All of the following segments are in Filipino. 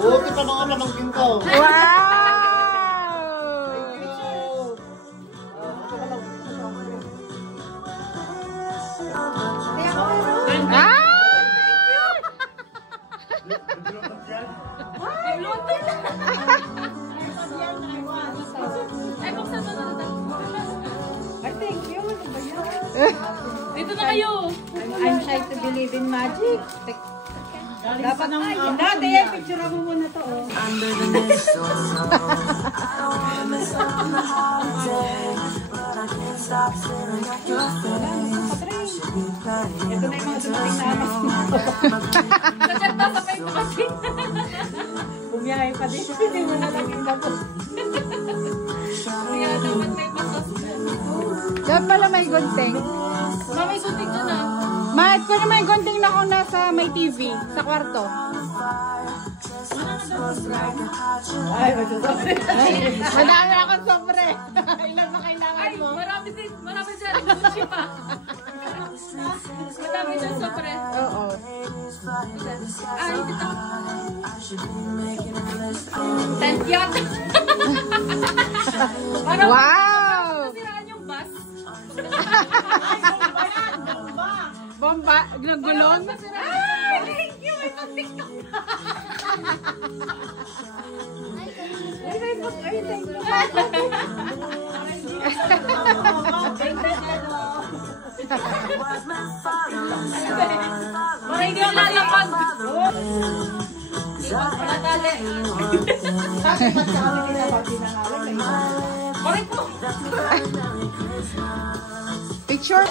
Buti pa naman ang ko. Wow! Dito na kayo. I'm shy to believe in magic. Dapat nang dati picture mo muna to. Ito na yung mga dumating na Sa-chat na sa Facebook kasi. bumiyahe pa din. Hindi mo na laging tapos. Kaya dapat may pasas. Dapat pala may gunting. May suntik dyan ah. Mahit ko na may gunting na ako nasa may TV sa kwarto. Ay, magsasabi. Madami akong sobre. Ilan ba kailangan Ay, mo? marami dyan. Gucci pa. Madami dyan sobre. Oo. Ay, dito. Tentyot. Wow! Nasiraan yung bus. Bomba, gulong. Ay, thank you. May pag-tiktok na. Ay, thank you. Para hindi ako lalapag. Wala dali. Bakit po? Picture?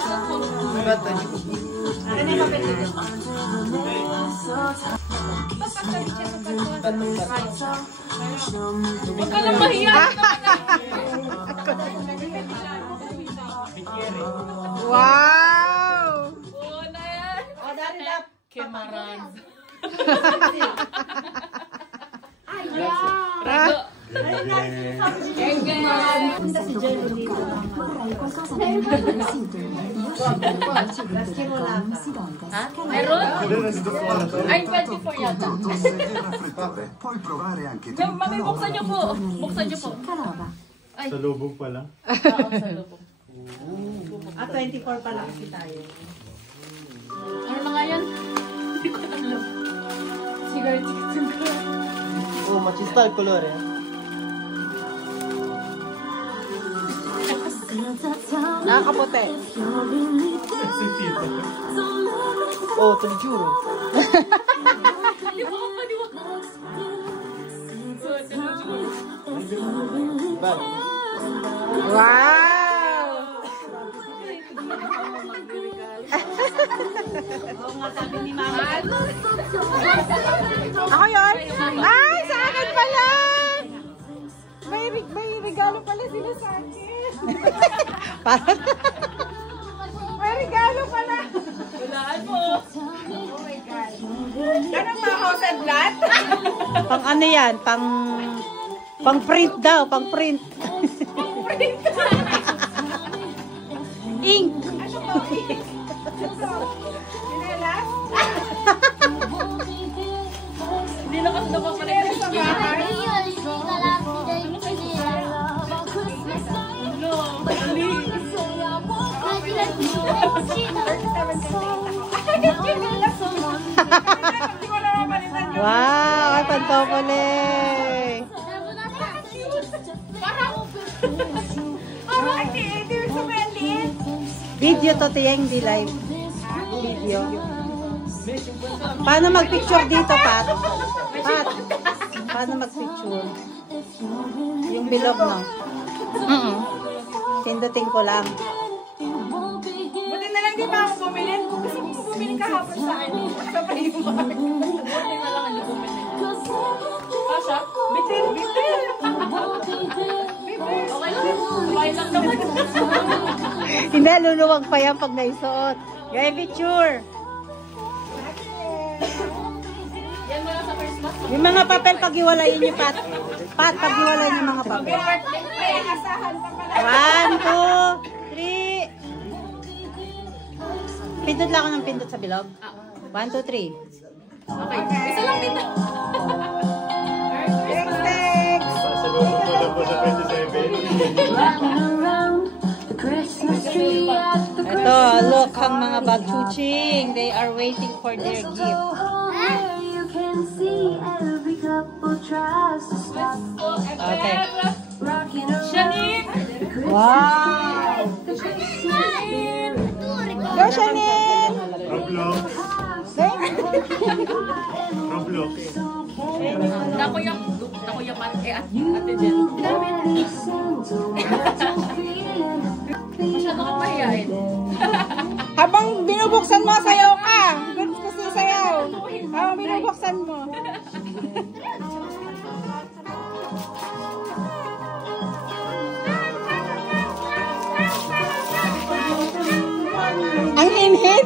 Huwag ka lang mahiya. Wow! Oo na yan. Kemaran. Meron? Ay, 24 yata. Puoi provare anche tu. Mami, buksan niyo po. Buksan niyo po. Sa lubog pa lang. Oo, sa lubong. 24 pala kasi tayo. Ano na nga yan? Hindi ko alam. Cigarette chicken. Oh, machista il colore. Nakakaputi. Oh, te lo giuro. Di ba ka paniwa? Bello. Wow! Ako yun? Ay, sa akin pala! May regalo pala sila sa akin. May regalo pala. Walaan mo. Oh my God. Anong mga house and lot? Pang ano yan? Pang print daw. Pang print. Ink. Ano ba ink? Sinelas? Hindi na kasi napapalit sa bahay. No, dali. Wow, ay pantopole. Video to tiyeng di live. Video. Paano mag-picture dito, Pat? Pat, paano mag-picture? Yung bilog, no? Tindutin ko lang. Buti na lang di ba ako bumili? Gusto ko bumili kahapon sa ano. Sa Primark. Buti na lang hindi bumili. Kasha? Bitter. Okay lang. Kumain lang naman. Hindi, luluwag pa yan pag naisuot. Gaya picture. Yan mo lang sa Christmas. Yung mga papel, pag-iwalayin niyo, Pat. Pat, pag-iwalayin yung mga papel. May asahan pa pala. 1, 2, 3. Pindot lang ako ng pindot sa bilog. 1, 2, 3. Okay. Isa lang dito. Oh, look ang mga bagchuching. They are waiting for their gift. Okay. Janine! Wow! Go, Shanine! Roblox. Roblox. Dako yung ate Jen. Masyado kang mahihain. Habang binubuksan mo, sayaw ka. Gusto kasi sayaw. Habang binubuksan mo. Ang hinhin.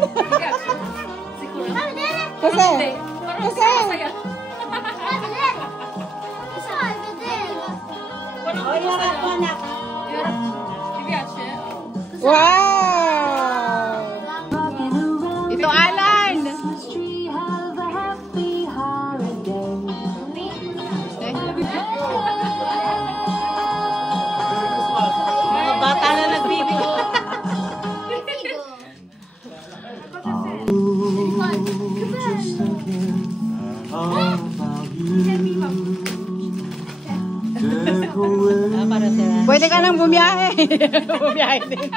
Kasi. Kasi. Wow! Ito, Alan! Mga bata na nagbibigo. Pwede ka nang bumiyahe. Bumiyahe din.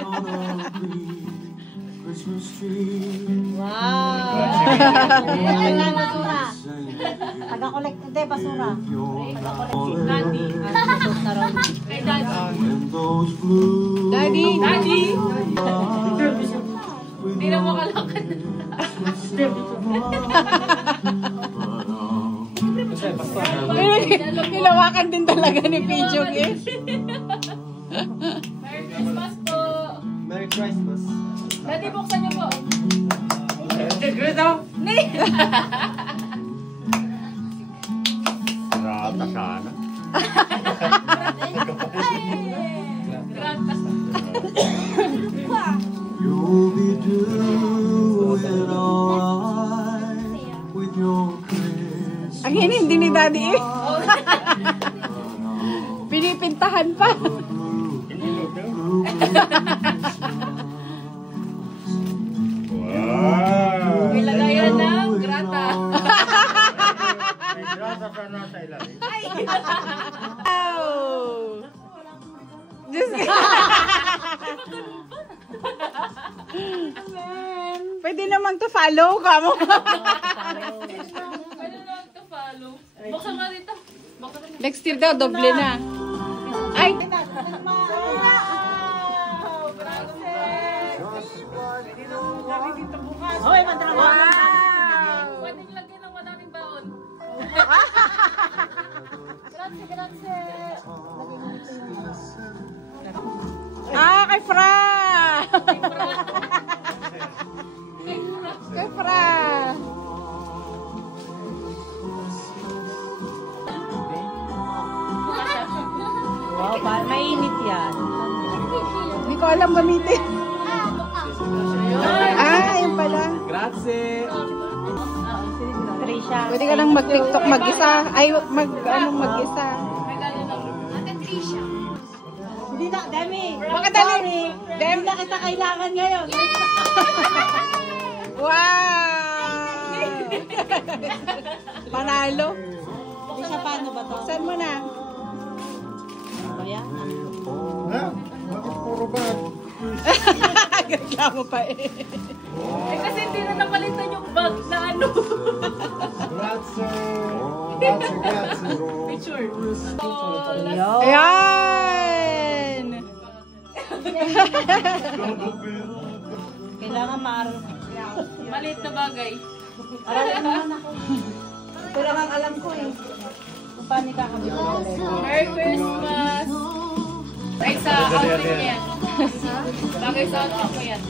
Wow! Taga-collect. Hindi, basura. Daddy. Kay Daddy. Daddy! Daddy! Hindi na makalakad. Nilawakan din talaga ni Pijo, eh. Merry Christmas po. Merry Christmas. Daddy, buksan niyo po. Rata sana. Gratas. You'll be doing alright with your Christmas. Ang hindi ni Daddy, eh. Pinipintahan pa. Wow! Ilagayan ng grata. May grasa ka na sa ilalim. Wow! Diyos ko. Pwede namang to follow ka mo. Pwede lang ito follow. Buksan nga dito. Buksan nga. Next year daw, doble na. Ay! Hoy, madrama. Wow! Pwedeng lagyan ng maraming baon. Ah, kay Fra! Kay Fra! Wow, mainit yan. Hindi ko alam gamitin. Ah, yun pala. Trisha. Pwede ka lang mag-tiktok mag-isa. Ay, mag-isa. Hindi na, Demi. Bakit Demi? Demi na kita kailangan ngayon. Wow! Panalo. Trisha, paano ba to? Saan mo na? Ano yan? Ha? Bakit puro bag? Reklamo pa eh. Eh kasi hindi na napalitan yung bag na ano. Grazie. Picture. Ayan! Kailangan Maliit na bagay. Alam naman ako. Ito lang ang alam ko eh. Kung paano kakabili. Merry Christmas! Ay, sa outfit niya yan. Bagay sa outfit mo yan.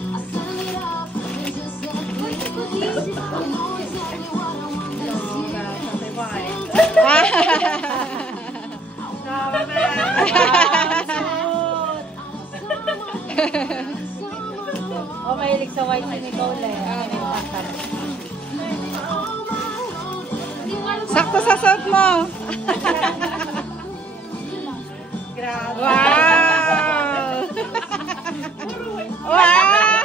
Oh, mahilig sa white si Nicole eh. Sakto sa suot mo. Wow! Wow!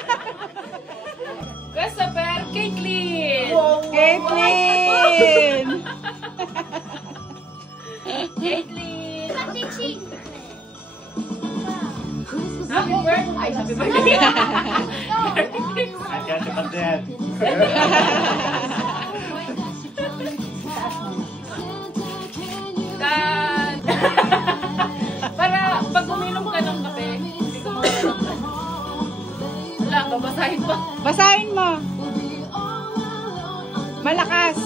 Caitlyn! Caitlyn! Caitlyn! Happy birthday! Ay, happy birthday! Andiyan si Pandian. Dan! Para pag uminom ka ng kape, hindi ka makalang. Wala, babasahin pa. Basahin mo. Malakas.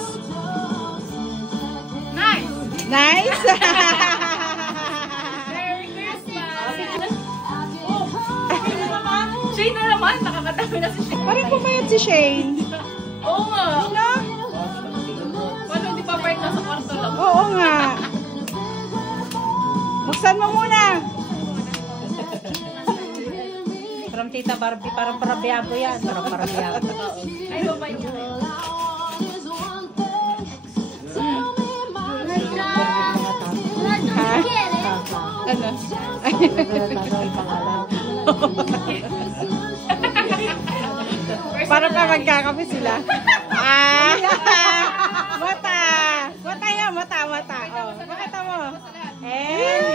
Nice! Nice? Merry Christmas! Oh, Shane na naman! Nakakadami na si Shane. Parang pumayat si Shane. Oo nga! No? Paano hindi pa park na sa kwarto lang? Oo nga. Buksan mo muna. From Tita Barbie, parang parabiyago yan. Parang parabiyago. Ay, babay niya. Ano? Para pa magkakape sila. Ah! Mata! Mata yan, mata, mata. Oh, makita mo. And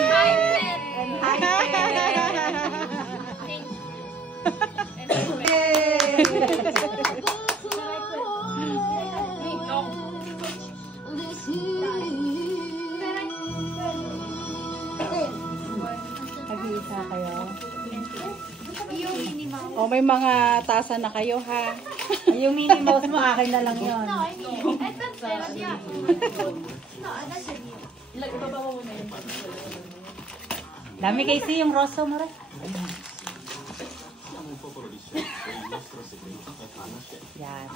Nag-iisa kayo. O, may mga tasa na kayo, ha? Yung Minnie Mouse mo, akin na lang yun. Dami kasi yung rosso mo rin. Yan.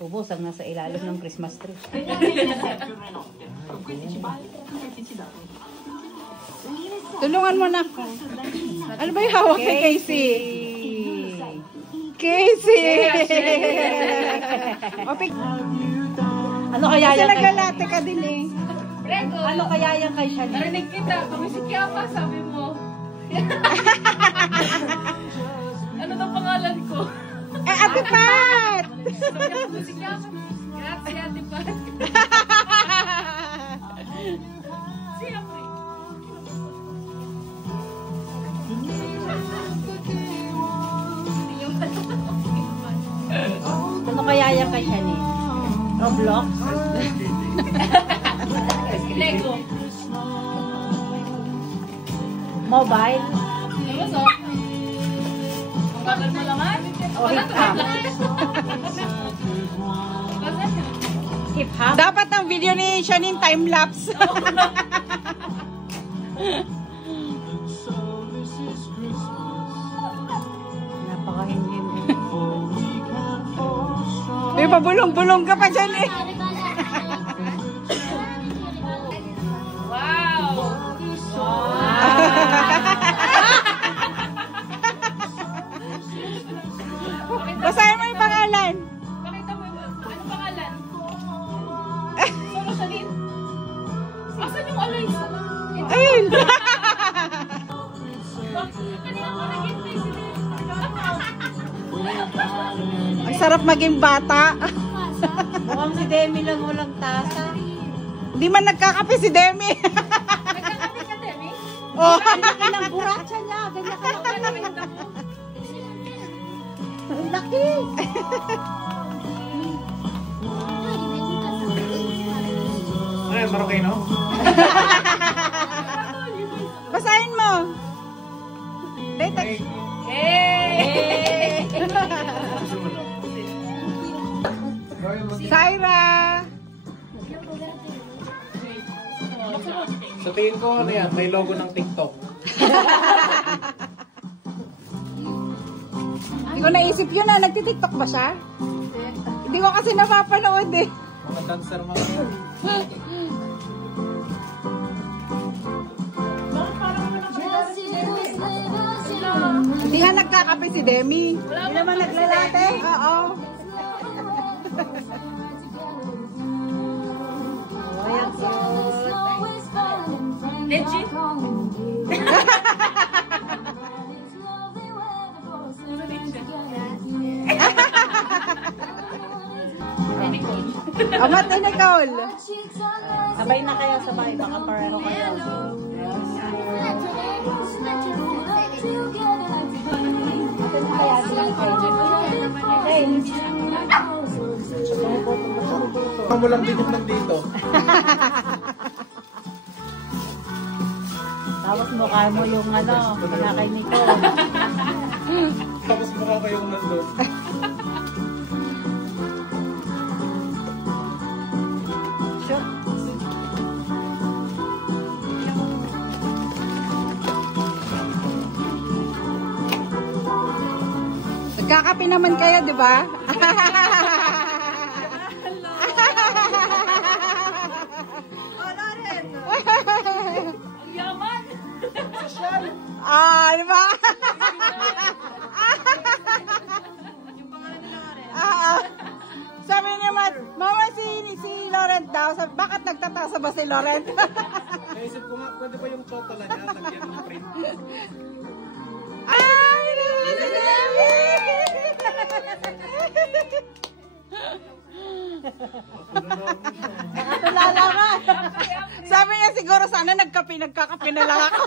Ubos ang nasa ilalim ng Christmas tree. Tulungan mo na ako. Ano ba yung hawak kay Casey? Casey! Ano kaya yan? Kasi naglalate ka din eh. Ano kaya yan kay Shani? Narinig kita, kumisikya pa, sabi mo. Ano daw pangalan ko? Eh, Ate Pat! Sabi niya, kumisikya pa. Grazie, Ate Pat. Siyempre. Ano kaya yan kay Shani? Roblox? Lego. Mobile? Ano so? Ang bagal mo lang, O hip-hop? Hip-hop? Dapat ang video ni Shani time-lapse. Napaka-hindi mo. May pabulong-bulong ka pa dyan eh. Wow! Basahin mo yung pangalan. Pakita mo yung ano pangalan? Solo Shalin? Asan yung Aloysa? Ayun. Ang sarap maging bata. Mukhang si Demi lang walang tasa. Hindi man nagkakape si Demi. Nagkakape ka, Demi? Oh. Ang laki ng buratsa niya. Ganyan ka lang. Ang laki. Ay, Marokino? Basahin mo. Dito. Hey! Syra. Sa tingin ko, ano yan, may logo ng TikTok. Hindi ko naisip yun na. Nagtitiktok ba siya? Hindi ko kasi napapanood eh. Mga dancer mga yan. Hindi nga nagkakape si Demi. Hindi naman naglalate. Oo. Legit? Nicole. Amat ni Nicole. Sabay na kayo, sabay. Baka pareho kayo. Mo lang dito ng dito. Tapos mukha mo yung ano, mukha kay Nicole. Tapos mukha kayong nandun. Sure. Nagkakape naman kayo, di ba? Ang yaman! Di ba? Sabi niya, Mama, si Laurent daw. Sabi, bakit nagtatasa ba si Laurent? Naisip ko nga, pwede ba yung total na niya? Lagyan ng print. Ay! Si Demi! Nakatulala ka. Sabi niya siguro sana nagkakape na lang ako.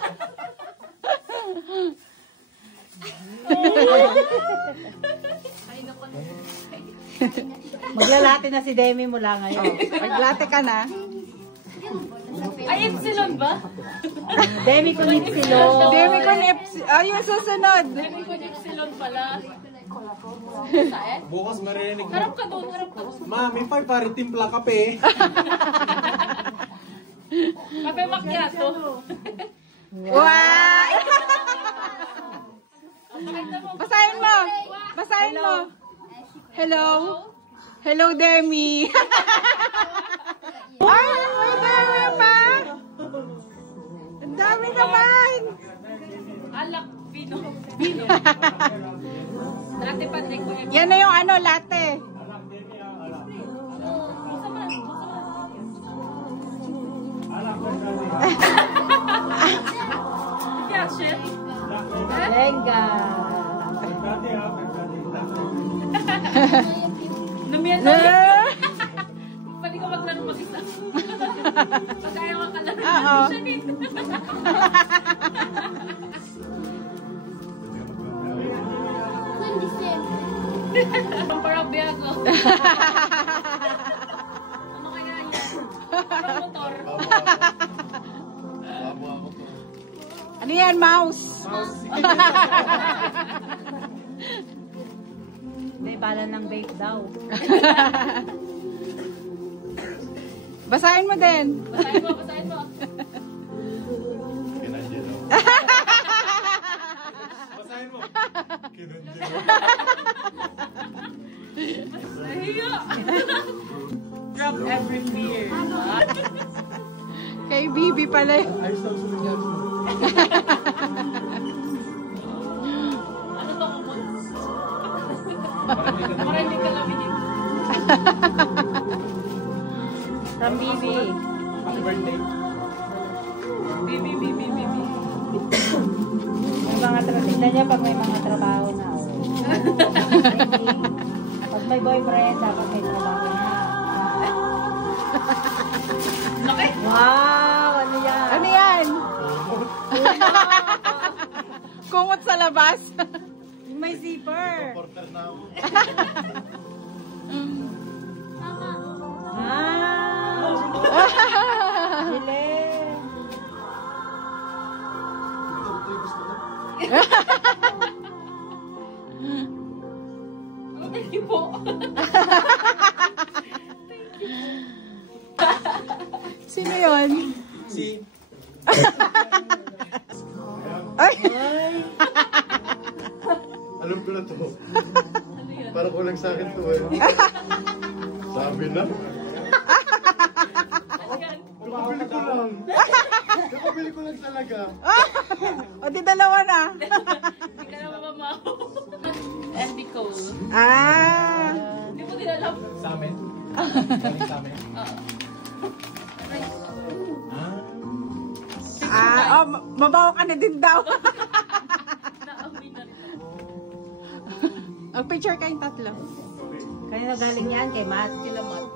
Maglalate na si Demi mula ngayon. Maglate ka na. Ay, Epsilon ba? Demi ko Epsilon. Demi ko yung susunod. Demi ko Epsilon pala. Bukas maririnig mo. Harap ka doon, harap ka. Mami, pari timpla kape. Kape macchiato. Wow! Basahin mo. Basahin mo. Hello. Hello, Demi. Ay, may dami pa. Ang dami naman. Alak, vino. Vino. Dati pa drink ko yung... Yan na yung ano, latte. Reaction? Lenga. Namiyan na rin. Pwede ko maglaro mag-isa. Kaya ka kalaro. Oo. Siya dito. Parang biyago. Ano kaya yan? Parang motor. Ano yan, mouse? Hindi, bala ng vape daw. Basahin mo din. Basahin mo, basahin mo. Basahin mo. Nahiya. Drop every fear. Kay Bibi pala yun. Ayos lang sumunod. Ano to kumot? Para hindi ka laminin. From Bibi. Happy birthday. Bibi, bibi, bibi. May mga tignan niya pag may mga trabaho na. Oh. Pag may boyfriend, dapat may trabaho na. Laki. Wow! Ano yan? Ano yan? Kumot sa labas. May zipper. Porter na ako. Dile. Thank you po. Sino yun? Si. Ay! Alam ko na to. Para kulang sa akin to eh. Sabi na. Nakabili ko lang. Nakabili ko lang talaga. O di dalawa na. Hindi ka na mamamaw. Andy Cole. Ah! Hindi mo din alam. Sa amin. Sa amin. Mabaho ka na din daw. Naamoy na rin. Ang picture kayong tatlo. Kanina galing yan kay Matt. Kila Matt.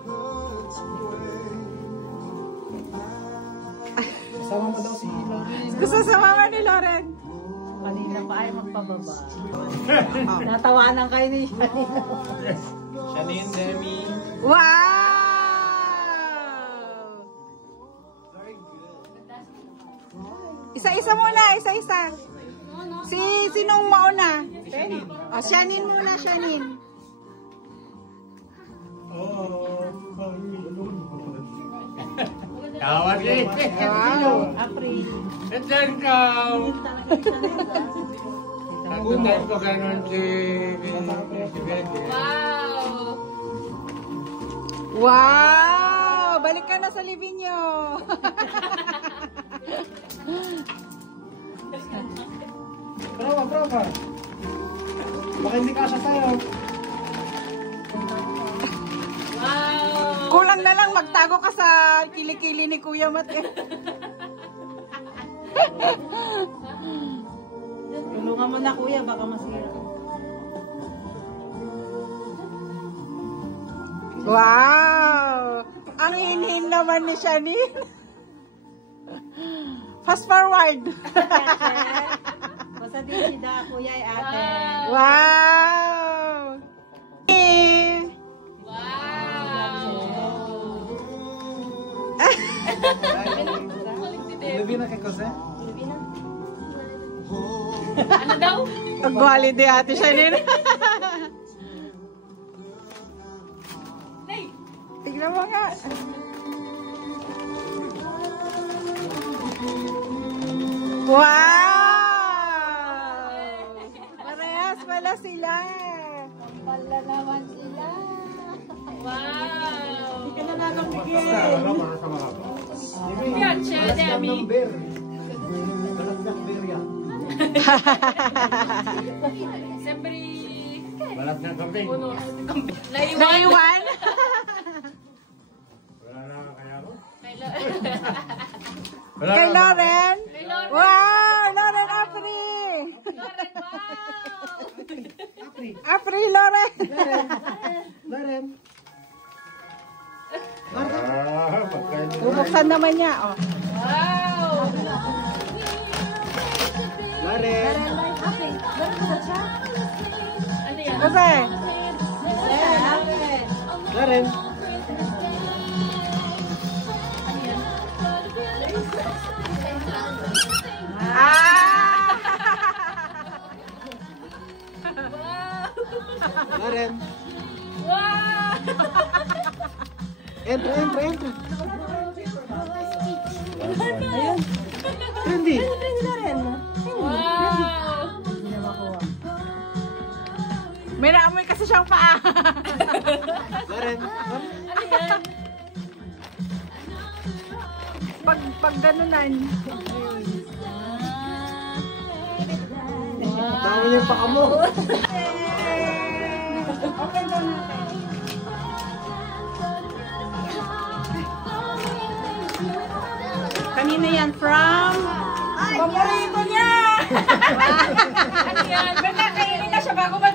Kasama mo daw si Lauren. Gusto sa mama ni Lauren. Kanina pa ay magpababa. Natawanan kayo ni Shani. Janine, Demi. Wow! Isa-isa muna, isa-isa. Sinong mauna? Oh, Shanin muna, Shanin. Oh, tawag eh. Wow. Apri. Diyan ka. Tagunan ko ganun si Bede. Wow! Wow! Balik ka na sa living nyo. Prova. Baka hindi kasya sa'yo. Wow! Kulang na lang magtago ka sa kilikili ni Kuya Mat eh. Tulungan mo na kuya, baka masira. Wow! Ang hinhin naman ni Shanin. Fast forward. Basta din si Da, kuya ay ate. Wow! Lubi na kay Jose? Ano daw? Pag-wali di ate Shanin. Nay! Tignan mo nga. Wow! Parehas pala sila. Wala naman sila. Wow! Hindi ka na nakapigil. Yan, siya, Demi. Siyempre, Balat ng kambing. puno. Naiwan. Naiwan? Wala na kaya ko? Kay Lauren? Kay Lauren. Wow! Lauren Apri! Lauren, wow! Apri, Lauren! Lauren. Pagkain mo. Bubuksan naman niya. Oh. Wow! Lauren. Ano yan? Kasi, Lauren. Lauren. Wow! Entra. Ayun. Trendy. Wow! may naamoy kasi siyang paa. Lauren. Ano yan? Pag ganunan. Dami niya yung paka mo. Kanina yan from? Paborito niya! Ano yan? Ba't nakainin na siya bago mag